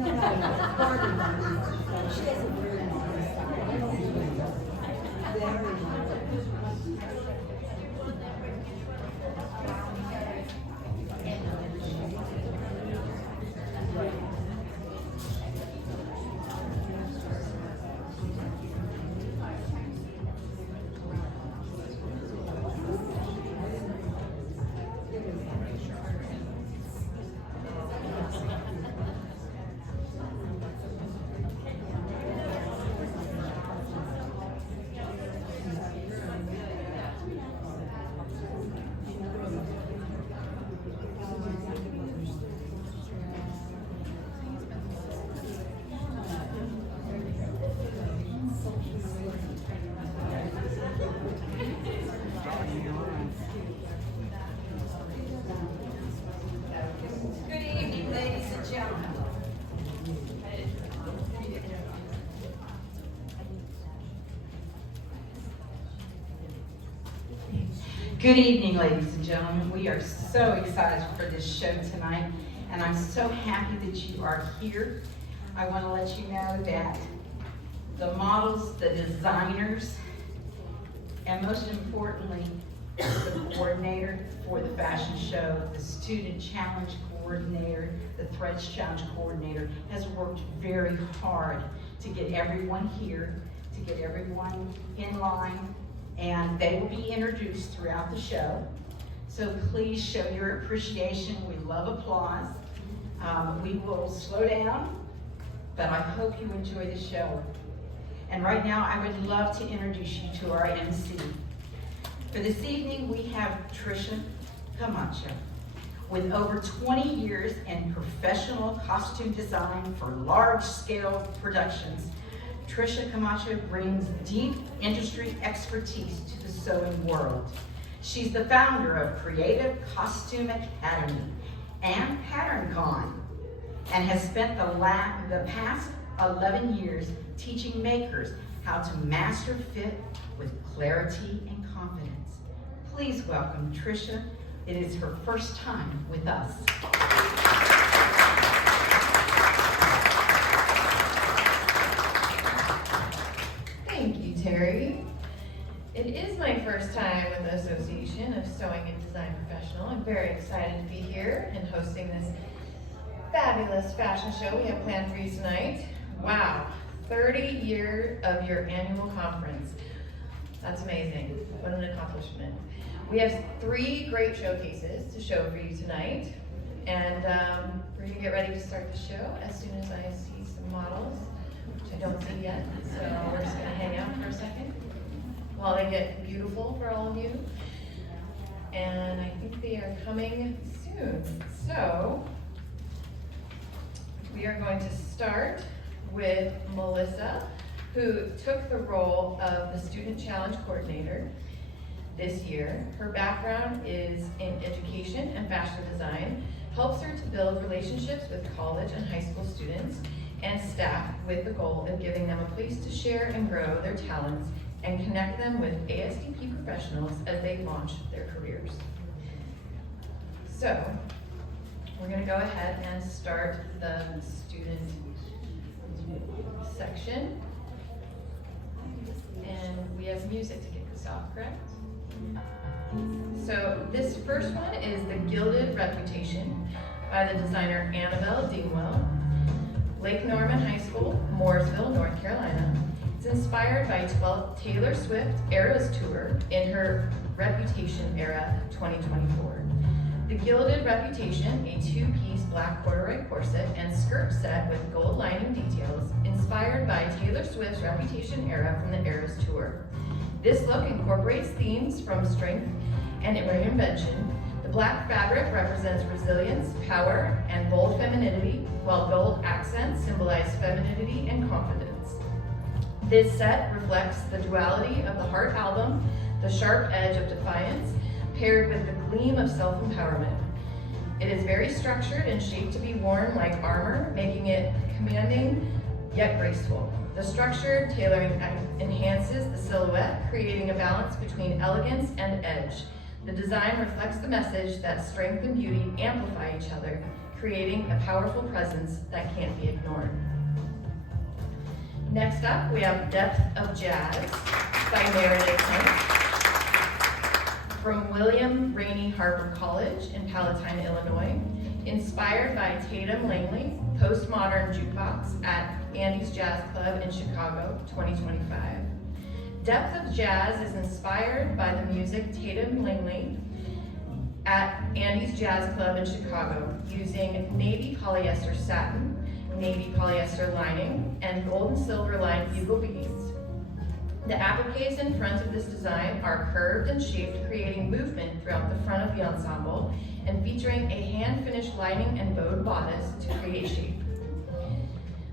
Bartee. She has a very modern style. Very modern. Good evening, ladies and gentlemen. We are so excited for this show tonight, and I'm so happy that you are here. I want to let you know that the models, the designers, and most importantly, the coordinator for the fashion show, the student challenge coordinator, the threads challenge coordinator, has worked very hard to get everyone here, to get everyone in line, and they will be introduced throughout the show. So please show your appreciation. We love applause. We will slow down, but I hope you enjoy the show. And right now, I would love to introduce you to our MC. For this evening, we have Tricia Camacho. With over 20 years in professional costume design for large-scale productions, Tricia Camacho brings deep industry expertise to the sewing world. She's the founder of Creative Costume Academy and Pattern Con, and has spent the past 11 years teaching makers how to master fit with clarity and confidence. Please welcome Tricia. It is her first time with us. Thank you, Terry. It is my first time with the Association of Sewing and Design Professional. I'm very excited to be here and hosting this fabulous fashion show we have planned for you tonight. Wow, 30 years of your annual conference. That's amazing. What an accomplishment. We have 3 great showcases to show for you tonight, and we're going to get ready to start the show as soon as I see some models, which I don't see yet, so we're just going to hang out for a second while they get beautiful for all of you. And I think they are coming soon. So we are going to start with Melissa, who took the role of the Student Challenge Coordinator this year. Her background is in education and fashion design, helps her to build relationships with college and high school students and staff with the goal of giving them a place to share and grow their talents and connect them with ASDP professionals as they launch their careers. So, we're going to go ahead and start the student section. And we have music to kick this off, correct? So this first one is the Gilded Reputation by the designer Annabelle Dingwell, Lake Norman High School, Mooresville, North Carolina. It's inspired by Taylor Swift Eras Tour in her Reputation Era 2024. The Gilded Reputation, a 2-piece black corduroy corset and skirt set with gold lining details, inspired by Taylor Swift's Reputation Era from the Eras Tour. This look incorporates themes from strength and reinvention. The black fabric represents resilience, power, and bold femininity, while gold accents symbolize femininity and confidence. This set reflects the duality of the Heart album, the sharp edge of defiance, paired with the gleam of self-empowerment. It is very structured and shaped to be worn like armor, making it commanding yet graceful. The structured tailoring enhances the silhouette, creating a balance between elegance and edge. The design reflects the message that strength and beauty amplify each other, creating a powerful presence that can't be ignored. Next up, we have Depth of Jazz by Meredith from William Rainey Harper College in Palatine, Illinois, inspired by Tatum Langley, Postmodern Jukebox at Andy's Jazz Club in Chicago, 2025. Depth of Jazz is inspired by the music Tatum Langley at Andy's Jazz Club in Chicago, using navy polyester satin, navy polyester lining, and gold and silver lined bugle beads. The appliques in front of this design are curved and shaped, creating movement throughout the front of the ensemble, and featuring a hand-finished lining and bowed bodice to create shape.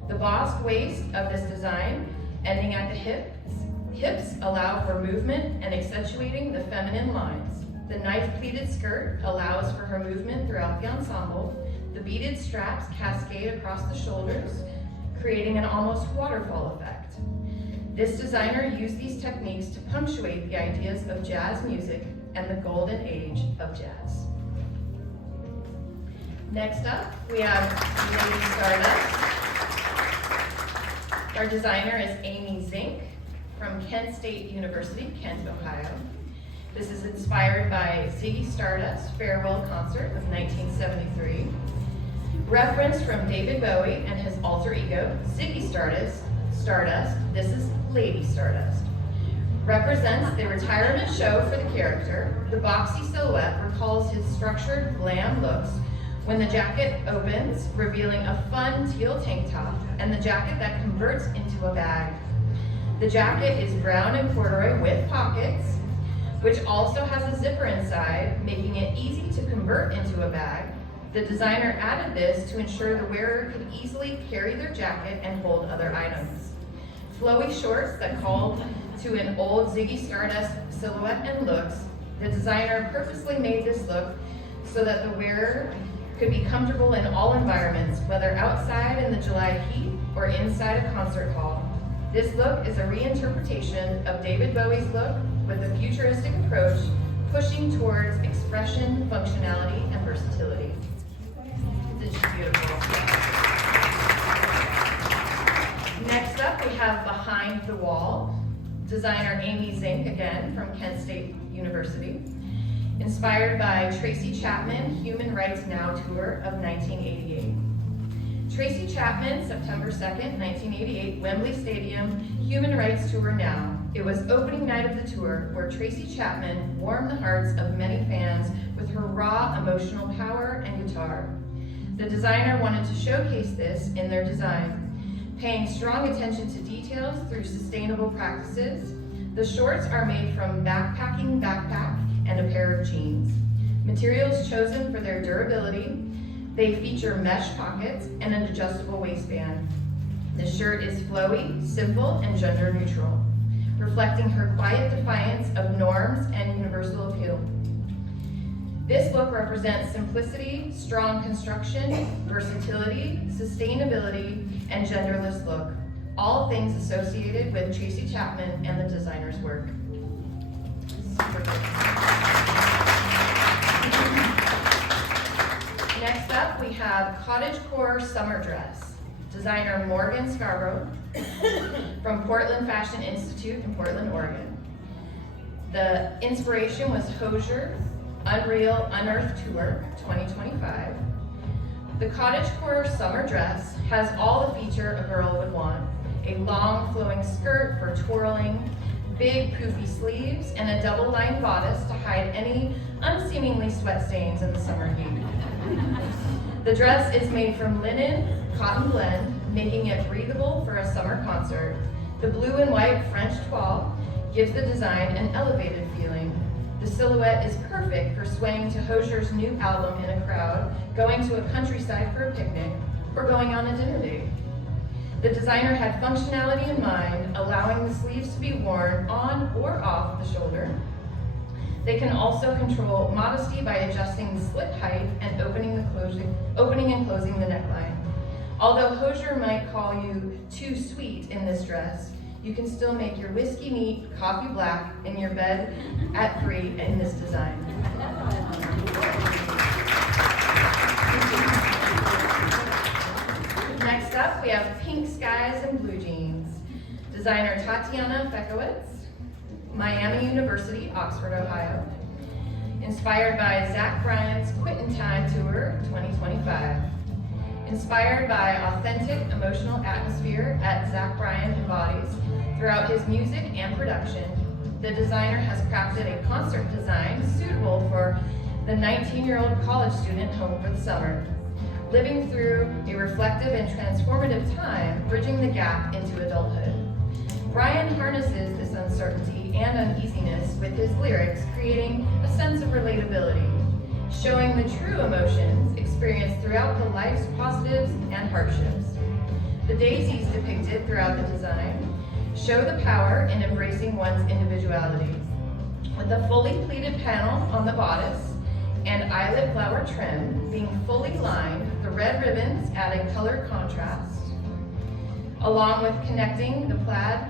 The bossed waist of this design, ending at the hips allow for movement and accentuating the feminine lines. The knife-pleated skirt allows for her movement throughout the ensemble. The beaded straps cascade across the shoulders, creating an almost waterfall effect. This designer used these techniques to punctuate the ideas of jazz music and the golden age of jazz. Next up, we have Lady Stardust. Our designer is Amy Zink from Kent State University, Kent, Ohio. This is inspired by Ziggy Stardust's farewell concert of 1973. Reference from David Bowie and his alter ego, Ziggy Stardust, this is Lady Stardust. Represents the retirement show for the character. The boxy silhouette recalls his structured glam looks when the jacket opens, revealing a fun teal tank top and the jacket that converts into a bag. The jacket is brown and corduroy with pockets, which also has a zipper inside, making it easy to convert into a bag. The designer added this to ensure the wearer could easily carry their jacket and hold other items. Flowy shorts that called to an old Ziggy Stardust silhouette and looks. The designer purposely made this look so that the wearer could be comfortable in all environments, whether outside in the July heat or inside a concert hall. This look is a reinterpretation of David Bowie's look with a futuristic approach, pushing towards expression, functionality, and versatility. This is beautiful. Next up, we have Behind the Wall. Designer Amy Zink, again, from Kent State University. Inspired by Tracy Chapman Human Rights Now tour of 1988. Tracy Chapman, September 2nd, 1988, Wembley Stadium, Human Rights Tour Now. It was opening night of the tour where Tracy Chapman warmed the hearts of many fans with her raw emotional power and guitar. The designer wanted to showcase this in their design, paying strong attention to details through sustainable practices. The shorts are made from backpacking backpack and a pair of jeans. Materials chosen for their durability. They feature mesh pockets and an adjustable waistband. The shirt is flowy, simple, and gender neutral, reflecting her quiet defiance of norms and universal appeal. This look represents simplicity, strong construction, versatility, sustainability, and genderless look, all things associated with Tracy Chapman and the designer's work. Super good. Next up, we have Cottagecore Summer Dress. Designer Morgan Scarborough from Portland Fashion Institute in Portland, Oregon. The inspiration was Hosier Unreal Unearthed Tour 2025. The Cottagecore Summer Dress has all the feature a girl would want: a long flowing skirt for twirling, big poofy sleeves, and a double-lined bodice to hide any unseemingly sweat stains in the summer heat. The dress is made from linen, cotton blend, making it breathable for a summer concert. The blue and white French toile gives the design an elevated feeling. The silhouette is perfect for swaying to Hosier's new album in a crowd, going to a countryside for a picnic, or going on a dinner date. The designer had functionality in mind, allowing the sleeves to be worn on or off the shoulder. They can also control modesty by adjusting the slit height and opening and closing the neckline. Although Hosier might call you too sweet in this dress, you can still make your whiskey neat, coffee black in your bed at 3 in this design. up, we have Pink Skies and Blue Jeans. Designer Tatiana Fekowitz, Miami University, Oxford, Ohio. Inspired by Zach Bryan's Quit in Time Tour 2025. Inspired by authentic emotional atmosphere at Zach Bryan embodies throughout his music and production, the designer has crafted a concert design suitable for the 19-year-old college student home for the summer, living through a reflective and transformative time, bridging the gap into adulthood. Bryan harnesses this uncertainty and uneasiness with his lyrics, creating a sense of relatability, showing the true emotions experienced throughout the life's positives and hardships. The daisies depicted throughout the design show the power in embracing one's individuality. With a fully pleated panel on the bodice and eyelet flower trim being fully lined, the red ribbons add a color contrast, along with connecting the plaid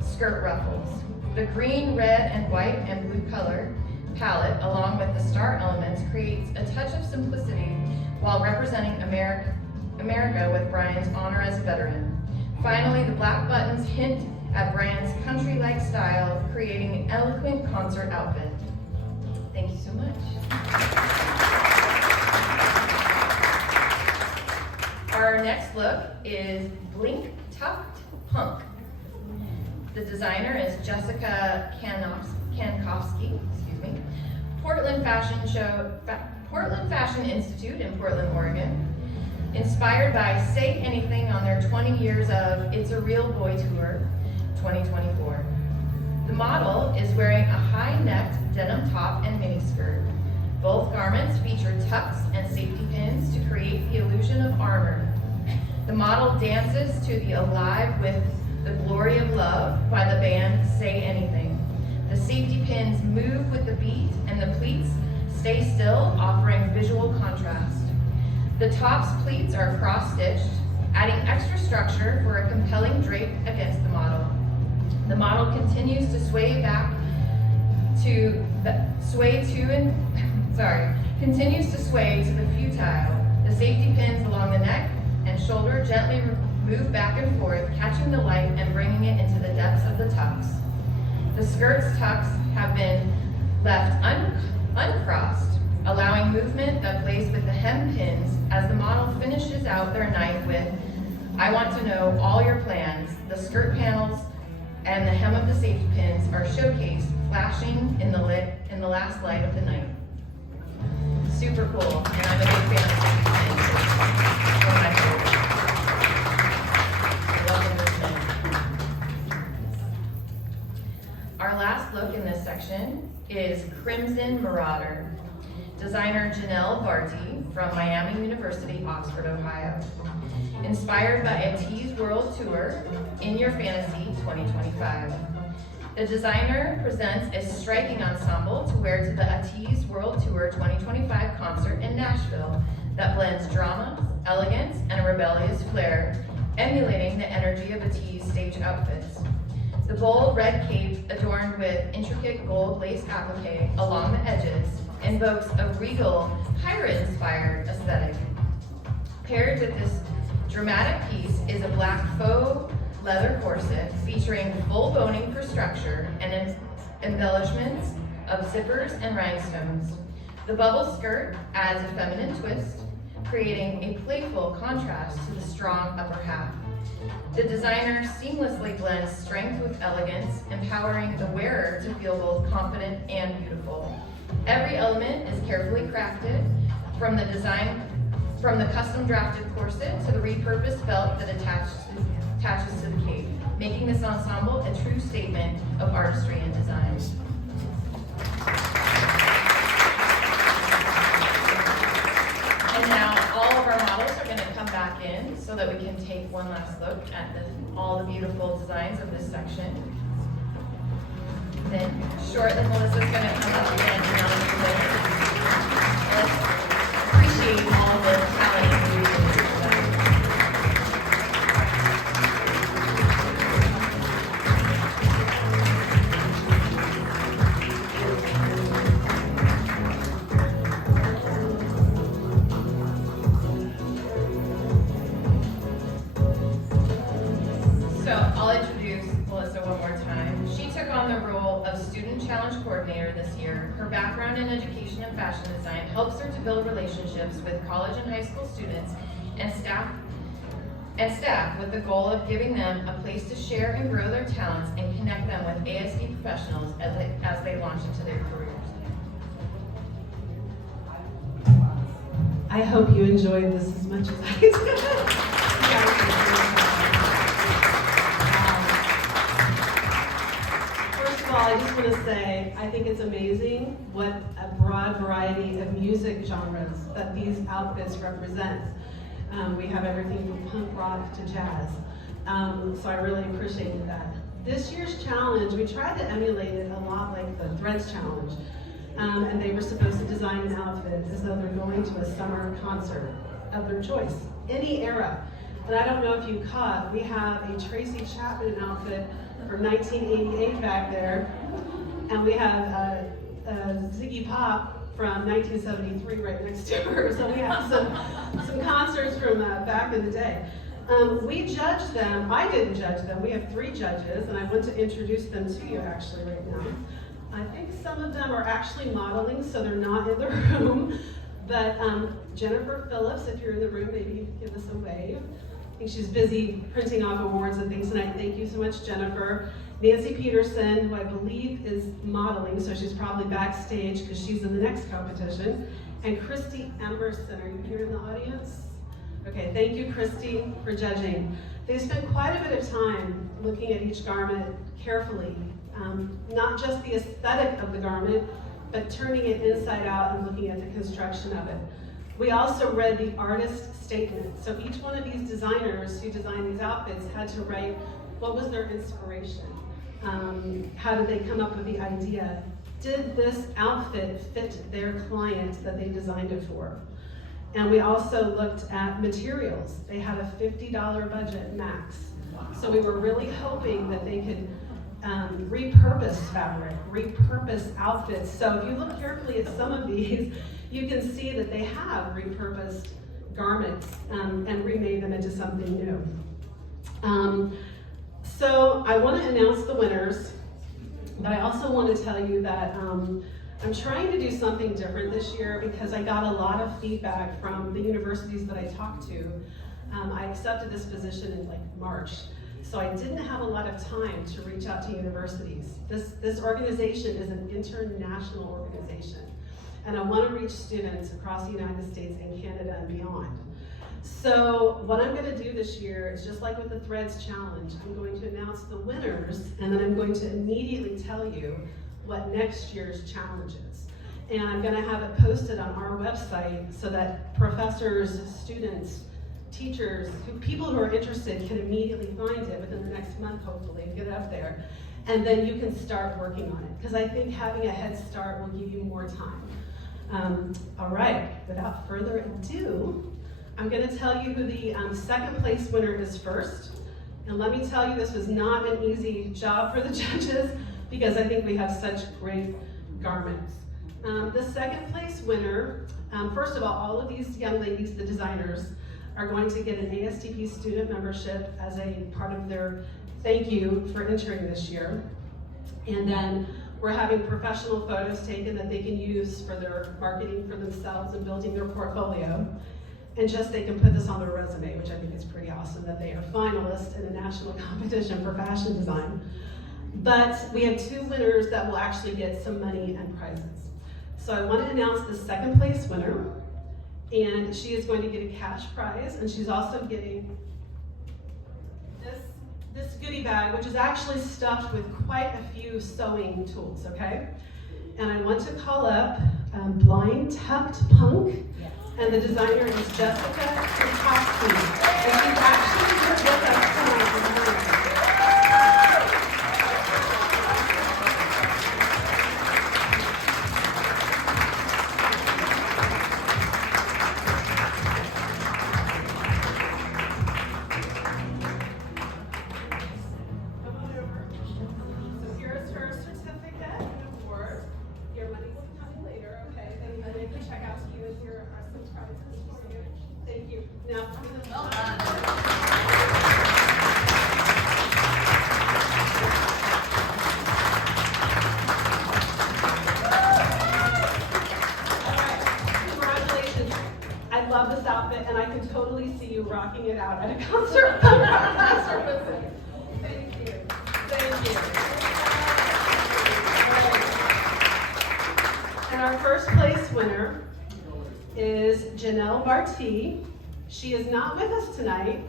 skirt ruffles. The green, red, and white and blue color palette, along with the star elements, creates a touch of simplicity while representing America with Bryan's honor as a veteran. Finally, the black buttons hint at Bryan's country-like style, creating an eloquent concert outfit. Thank you so much. Our next look is Blink Tucked Punk. The designer is Jessica Kankovsky, Portland Fashion Institute in Portland, Oregon. Inspired by Say Anything on their 20 years of It's a Real Boy Tour 2024. The model is wearing a high-necked denim top and miniskirt. Both garments feature tucks and safety pins to create the illusion of armor. The model dances to the Alive with the Glory of Love by the band Say Anything. The safety pins move with the beat and the pleats stay still, offering visual contrast. The top's pleats are cross-stitched, adding extra structure for a compelling drape against the model. The model continues to sway to the futile. The safety pins along the neck and shoulder gently move back and forth, catching the light and bringing it into the depths of the tucks. The skirt's tucks have been left uncrossed, allowing movement that plays with the hem pins as the model finishes out their night with I want to know all your plans. The skirt panels and the hem of the safety pins are showcased, flashing in the last light of the night. Super cool, and I'm a big fan of safety pins. One of my favorites. I love them this night. Our last look in this section is Crimson Marauder. Designer Janel Bartee from Miami University, Oxford, Ohio. Inspired by Ateez World Tour, In Your Fantasy 2025. The designer presents a striking ensemble to wear to the Ateez World Tour 2025 concert in Nashville that blends drama, elegance, and a rebellious flair, emulating the energy of Ateez stage outfits. The bold red cape, adorned with intricate gold lace applique along the edges, invokes a regal, pirate-inspired aesthetic. Paired with this dramatic piece is a black faux leather corset featuring full boning for structure and embellishments of zippers and rhinestones. The bubble skirt adds a feminine twist, creating a playful contrast to the strong upper half. The designer seamlessly blends strength with elegance, empowering the wearer to feel both confident and beautiful. Every element is carefully crafted, from the custom drafted corset to the repurposed belt that attaches to the cape, making this ensemble a true statement of artistry and design. And now all of our models are going to come back in so that we can take one last look at all the beautiful designs of this section. Then shortly Melissa's going to come up again and let's appreciate all the talent and beauty in this design. So I'll introduce Melissa one more time. She took on the role of Student Challenge Coordinator this year. Her background in education and fashion design helps her to build relationships with college and high school students and staff with the goal of giving them a place to share and grow their talents and connect them with ASD professionals as they launch into their careers. I hope you enjoyed this as much as I did. First of all, I just want to say, I think it's amazing what a broad variety of music genres that these outfits represent. We have everything from punk rock to jazz. So I really appreciated that. This year's challenge, we tried to emulate it a lot like the Threads Challenge. And they were supposed to design an outfit as though they're going to a summer concert of their choice, any era. And I don't know if you caught, we have a Tracy Chapman outfit from 1988 back there, and we have a Ziggy Pop from 1973 right next to her. So we have some concerts from back in the day. We judged them. I didn't judge them. We have 3 judges, and I want to introduce them to you actually right now. I think some of them are actually modeling, so they're not in the room. But Jennifer Phillips, if you're in the room, maybe give us a wave. I think she's busy printing off awards and things tonight. Thank you so much, Jennifer. Nancy Peterson, who I believe is modeling, so she's probably backstage because she's in the next competition. And Christy Emberson, are you here in the audience? Okay, thank you, Christy, for judging. They spent quite a bit of time looking at each garment carefully. Not just the aesthetic of the garment, but turning it inside out and looking at the construction of it. We also read the artist statement. So each one of these designers who designed these outfits had to write what was their inspiration. How did they come up with the idea? Did this outfit fit their client that they designed it for? And we also looked at materials. They had a $50 budget max. So we were really hoping that they could repurpose fabric, repurpose outfits. So if you look carefully at some of these, you can see that they have repurposed garments and remade them into something new. So I want to announce the winners, but I also want to tell you that I'm trying to do something different this year because I got a lot of feedback from the universities that I talked to. I accepted this position in March. So I didn't have a lot of time to reach out to universities. This organization is an international organization, and I want to reach students across the United States and Canada and beyond. So what I'm going to do this year is just like with the Threads Challenge. I'm going to announce the winners, and then I'm going to immediately tell you what next year's challenge is. And I'm going to have it posted on our website so that professors, students, teachers, people who are interested can immediately find it within the next month, hopefully, and get it up there. And then you can start working on it, because I think having a head start will give you more time. All right, without further ado, I'm going to tell you who the second place winner is first. And let me tell you, this was not an easy job for the judges, because I think we have such great garments. The second place winner, first of all of these young ladies, the designers, are going to get an ASDP student membership as a part of their thank you for entering this year. And then we're having professional photos taken that they can use for their marketing for themselves and building their portfolio. And just they can put this on their resume, which I think is pretty awesome, that they are finalists in a national competition for fashion design. But we have 2 winners that will actually get some money and prizes. So I want to announce the second place winner. And she is going to get a cash prize, and she's also getting this goodie bag, which is actually stuffed with quite a few sewing tools, okay? And I want to call up Blind Tucked Punk, and the designer is Jessica Kankovsky. And she's actually here with us tonight. Now, rocking it out at a concert. Thank you. Thank you. And our first place winner is Janel Bartee. She is not with us tonight.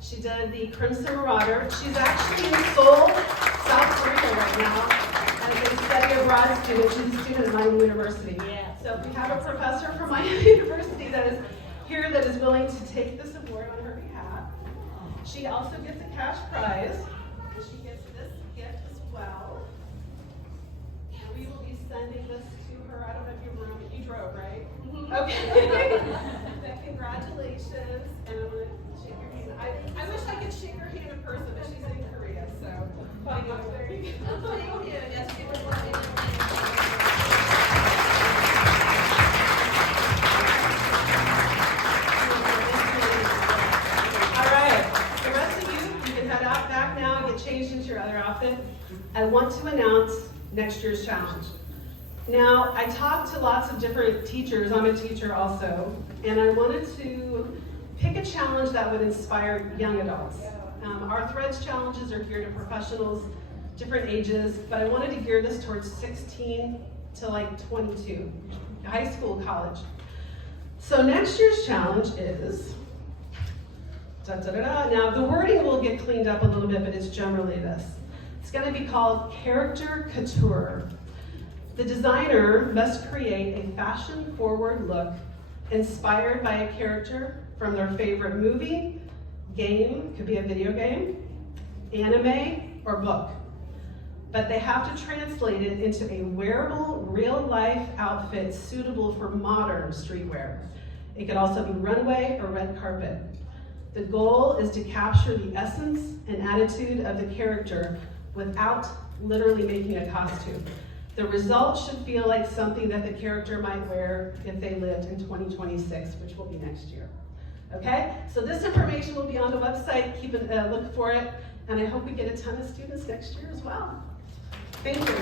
She did the Crimson Marauder. She's actually in Seoul, South Korea right now as a study abroad student. She's a student at Miami University. Yeah. So if we have a professor from Miami University that is here that is willing to take this award on her behalf. She also gets a cash prize. And she gets this gift as well. And we will be sending this to her. I don't know if you drove, right? Okay. Congratulations. And I'm going to shake your hand. I wish I could shake her hand in person, but she's in Korea, so there you go. Thank you. Yes, you were wanting All right. The rest of you can head out back now and get changed into your other outfit. I want to announce next year's challenge. Now, I talked to lots of different teachers. I'm a teacher also, and I wanted to pick a challenge that would inspire young adults. Our Threads challenges are geared to professionals, different ages, but I wanted to gear this towards 16 to like 22, high school, college. So next year's challenge is, now the wording will get cleaned up a little bit, but it's generally this. It's going to be called Character Couture. The designer must create a fashion-forward look inspired by a character from their favorite movie, game, could be a video game, anime, or book. But they have to translate it into a wearable, real-life outfit suitable for modern streetwear. It could also be runway or red carpet. The goal is to capture the essence and attitude of the character without literally making a costume. The result should feel like something that the character might wear if they lived in 2026, which will be next year. Okay? So this information will be on the website. Keep a look for it. And I hope we get a ton of students next year as well. Thank you.